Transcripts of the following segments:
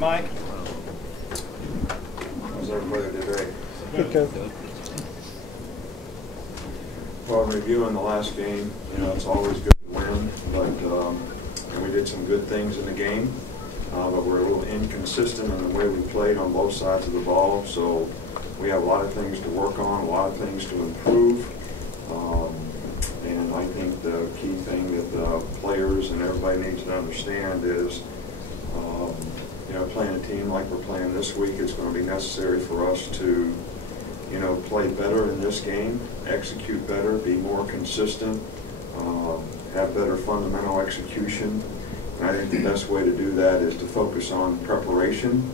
Mike. How's everybody today? Good, Coach. Well, reviewing the last game, it's always good to win, but and we did some good things in the game, but we're a little inconsistent in the way we played on both sides of the ball. So we have a lot of things to work on, a lot of things to improve, and I think the key thing that the players and everybody needs to understand is, playing a team like we're playing this week, it's going to be necessary for us to play better in this game, execute better, be more consistent, have better fundamental execution. And I think the best way to do that is to focus on preparation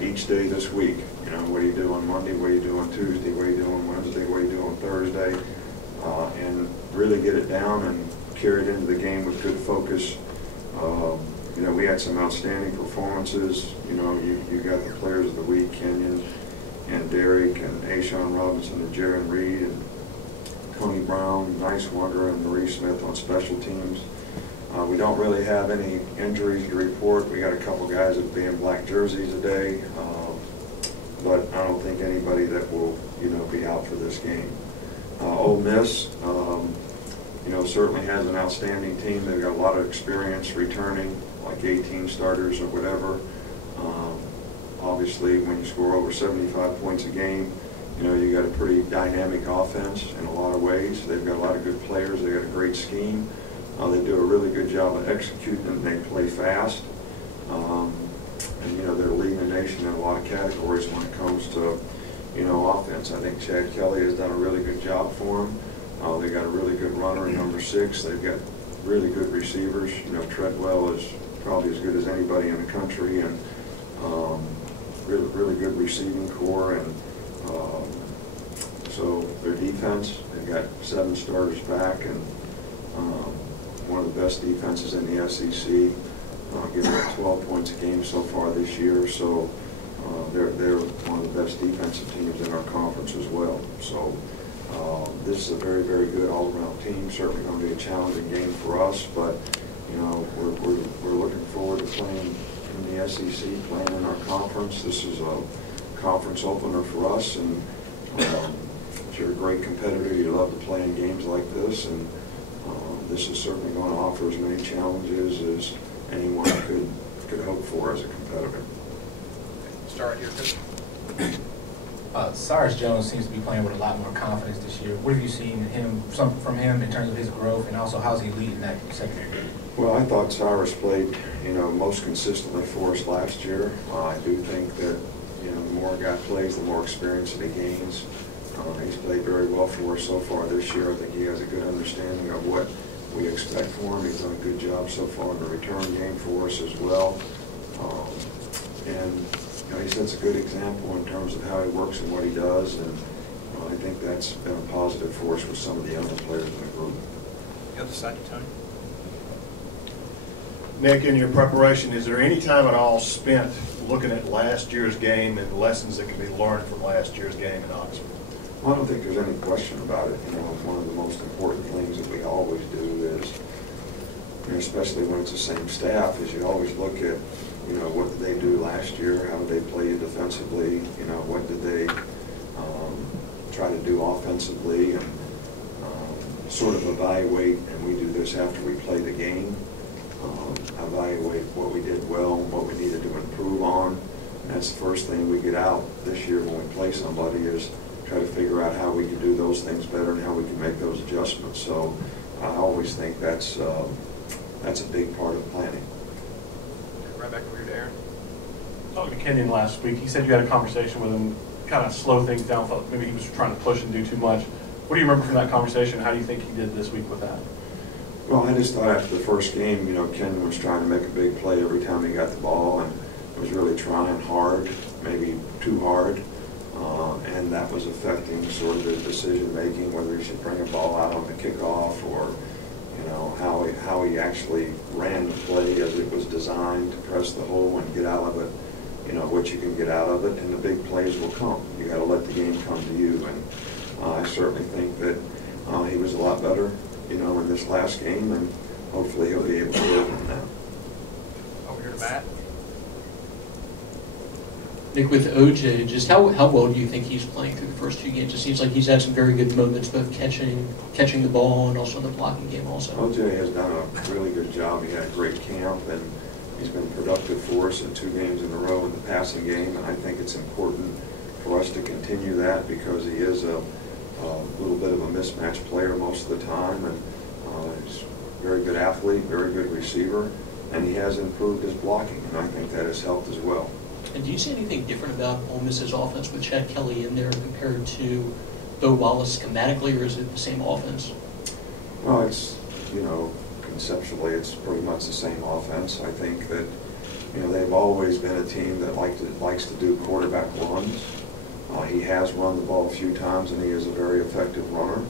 each day this week. What do you do on Monday, what do you do on Tuesday, what do you do on Wednesday, what do you do on Thursday, and really get it down and carry it into the game with good focus. We had some outstanding performances. You got the players of the week, Kenyon and Derek and Ashawn Robinson and Jaron Reed and Tony Brown, Nice Wonder, and Marie Smith on special teams. We don't really have any injuries to report. We got a couple guys that be in black jerseys today, but I don't think anybody that will be out for this game. Ole Miss, certainly has an outstanding team. They've got a lot of experience returning, like 18 starters or whatever. Obviously, when you score over 75 points a game, you got a pretty dynamic offense in a lot of ways. They've got a lot of good players. They got a great scheme. They do a really good job of executing, and they play fast. They're leading the nation in a lot of categories when it comes to offense. I think Chad Kelly has done a really good job for them. They got a really good runner in number 6. They've got really good receivers. Treadwell is probably as good as anybody in the country, and really good receiving core. And so their defense, they've got 7 starters back, and one of the best defenses in the SEC, giving up 12 points a game so far this year. So they're one of the best defensive teams in our conference as well. So this is a very, very good all-around team. Certainly going to be a challenging game for us, but we're looking forward to playing in the SEC, playing in our conference. This is a conference opener for us, and if you're a great competitor, you love to play in games like this, and this is certainly going to offer as many challenges as anyone could hope for as a competitor. Start here, Chris. Cyrus Jones seems to be playing with a lot more confidence this year. What have you seen from him in terms of his growth, and also how's he leading that secondary group? Well, I thought Cyrus played, most consistently for us last year. I do think that, the more a guy plays, the more experience that he gains. He's played very well for us so far this year. I think he has a good understanding of what we expect for him. He's done a good job so far in the return game for us as well. And he sets a good example in terms of how he works and what he does, and I think that's been a positive for us with some of the younger players in the group. The other side, Tony. Nick, in your preparation, is there any time at all spent looking at last year's game and lessons that can be learned from last year's game in Oxford? Well, I don't think there's any question about it. One of the most important things that we always do is, especially when it's the same staff, is you always look at, what did they do last year? How did they play defensively? What did they try to do offensively? And sort of evaluate, and we do this after we play the game, evaluate what we did well and what we needed to improve on. And that's the first thing we get out this year when we play somebody, is try to figure out how we can do those things better and how we can make those adjustments. So I always think that's a big part of planning. Right back over here to Aaron. Talking to Kenyon last week, he said you had a conversation with him, kind of slow things down, felt maybe he was trying to push and do too much. What do you remember from that conversation? How do you think he did this week with that? Well, I just thought after the first game, Ken was trying to make a big play every time he got the ball, and was really trying hard, maybe too hard, and that was affecting sort of the decision making, whether he should bring a ball out on the kickoff, or how he actually ran the play as it was designed to press the hole and get out of it. What you can get out of it, and the big plays will come. You got to let the game come to you, and I certainly think that he was a lot better, in this last game, and hopefully he'll be able to build on that. Over here to Matt. Nick, with OJ, just how well do you think he's playing through the first 2 games? It seems like he's had some very good moments, both catching the ball and also the blocking game also. OJ has done a really good job. He had a great camp, and he's been productive for us in 2 games in a row in the passing game, and I think it's important for us to continue that because he is a little bit of a mismatched player most of the time, and he's a very good athlete, very good receiver, and he has improved his blocking, and I think that has helped as well. And do you see anything different about Ole Miss's offense with Chad Kelly in there compared to Bo Wallace schematically, or is it the same offense? Well, it's, conceptually it's pretty much the same offense. I think that, they've always been a team that likes to do quarterback runs. He has run the ball a few times, and he is a very effective runner.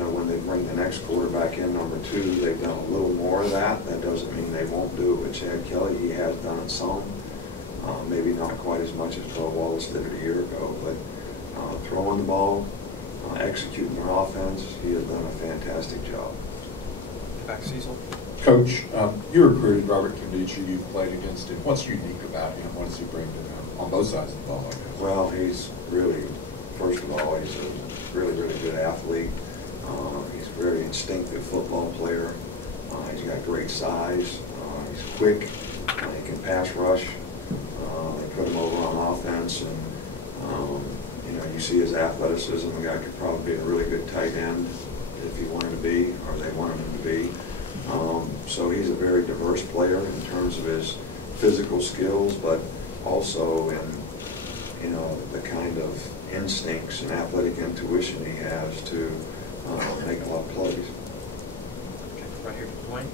When they bring the next quarterback in, number 2, they've done a little more of that. That doesn't mean they won't do it with Chad Kelly. He has done it some. Maybe not quite as much as Bo Wallace did it a year ago, but throwing the ball, executing their offense, he has done a fantastic job. Back Cecil. Coach, you recruited Robert Canducci. You've played against him. What's unique about him? What does he bring to them on both sides of the ball, I guess? Well, he's really, first of all, he's a really, really good athlete. He's a very instinctive football player. He's got great size. He's quick. He can pass rush. They put him over on offense, and you see his athleticism. The guy could probably be a really good tight end if he wanted to be, or they wanted him to be. So he's a very diverse player in terms of his physical skills, but also in the kind of instincts and athletic intuition he has to make a lot of plays. Okay, right here, Dwayne.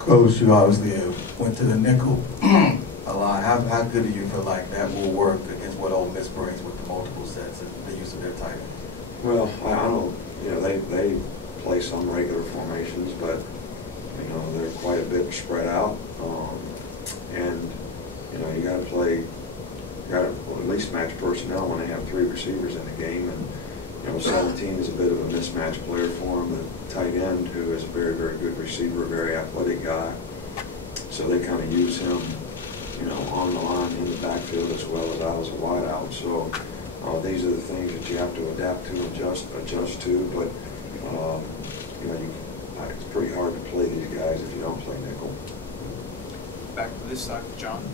Coach, you obviously went to the nickel a lot. How good do you feel like that will work against what Ole Miss brings with the multiple sets and the use of their tight ends? Well, I don't, they play some regular formations, but, they're quite a bit spread out. And, you got to play, at least match personnel when they have 3 receivers in the game. And, 17 is a bit of a mismatch player for him. The tight end, who is a very, very good receiver, a very athletic guy. So they kind of use him, on the line in the backfield as well as out as a wideout. So these are the things that you have to adapt to, adjust to. But it's pretty hard to play these guys if you don't play nickel. Back to this side, John.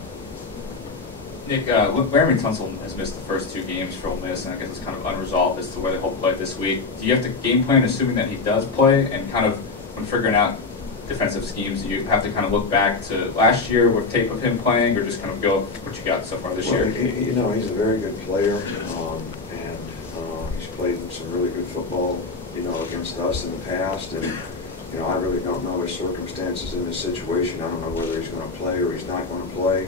Nick, Laramie Tunsil has missed the first 2 games for Ole Miss, and I guess it's kind of unresolved as to whether he'll play this week. Do you have to game plan assuming that he does play, and kind of when figuring out defensive schemes, do you have to kind of look back to last year with tape of him playing, or just kind of go what you got so far this year? He's a very good player, and he's played some really good football, against us in the past, and I really don't know his circumstances in this situation. I don't know whether he's going to play or he's not going to play.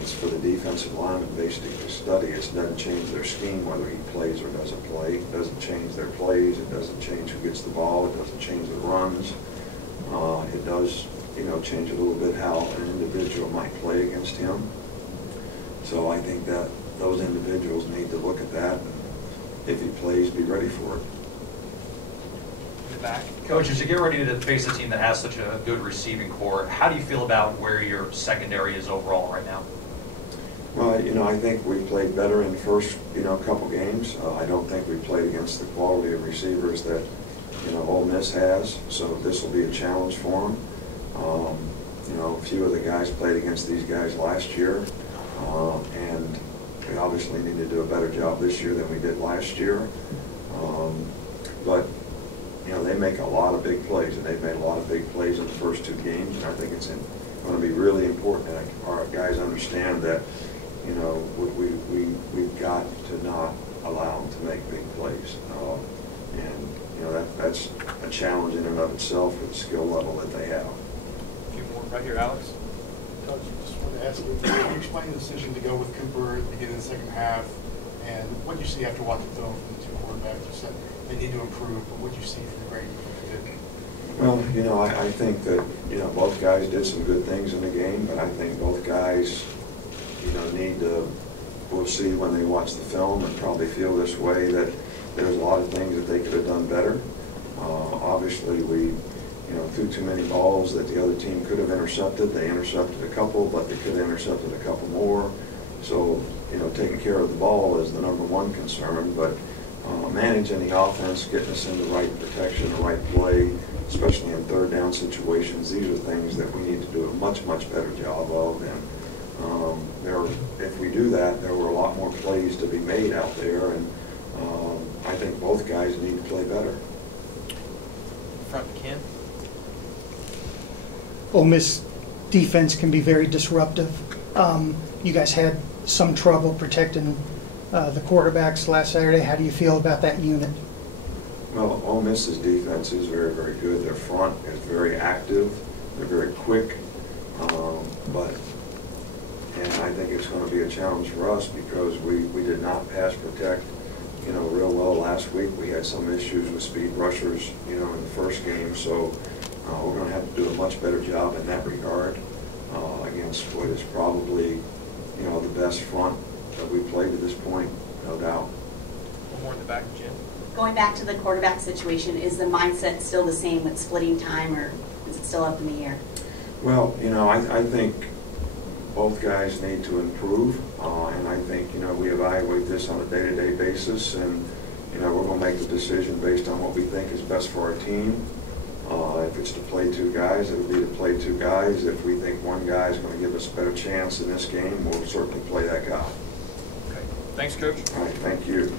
It's for the defensive lineman basically to study. It doesn't change their scheme whether he plays or doesn't play. It doesn't change their plays. It doesn't change who gets the ball. It doesn't change the runs. It does, change a little bit how an individual might play against him. So I think that those individuals need to look at that, and if he plays, be ready for it. Back. Coach, as you get ready to face a team that has such a good receiving core, how do you feel about where your secondary is overall right now? Well, I think we played better in the first, couple games. I don't think we played against the quality of receivers that, Ole Miss has. So this will be a challenge for them. A few of the guys played against these guys last year, and we obviously need to do a better job this year than we did last year. But they make a lot of big plays, and they've made a lot of big plays in the first 2 games, and I think it's going to be really important that our guys understand that, we've got to not allow them to make big plays. That's a challenge in and of itself with the skill level that they have. A few more right here, Alex. Coach, I just wanted to ask you, can you explain the decision to go with Cooper at the beginning of the second half, and what you see after watching film from the 2 quarterbacks? You said they need to improve, but what you see from the great Well, I think that, both guys did some good things in the game, but I think both guys, need to, we'll see when they watch the film and probably feel this way that there's a lot of things that they could have done better. Obviously, we, threw too many balls that the other team could have intercepted. They intercepted a couple, but they could have intercepted a couple more. So, taking care of the ball is the number one concern, but managing the offense, getting us in the right protection, the right play, especially in third down situations, these are things that we need to do a much, much better job of. And if we do that, there were a lot more plays to be made out there, and I think both guys need to play better. Front to Ken. Ole Miss defense can be very disruptive. You guys had some trouble protecting the quarterbacks last Saturday. How do you feel about that unit? Well, Ole Miss's defense is very, very good. Their front is very active. They're very quick. And I think it's going to be a challenge for us because we did not pass protect, real well last week. We had some issues with speed rushers, in the first game. So we're going to have to do a much better job in that regard against what is probably, the best front that we've played to this point, no doubt. One more in the back, Jim. Going back to the quarterback situation, is the mindset still the same with splitting time, or is it still up in the air? Well, I think both guys need to improve, and I think, we evaluate this on a day-to-day basis, and, we're going to make the decision based on what we think is best for our team. If it's to play two guys, it would be to play two guys. If we think one guy is going to give us a better chance in this game, we'll certainly play that guy. Okay. Thanks, Coach. All right, thank you.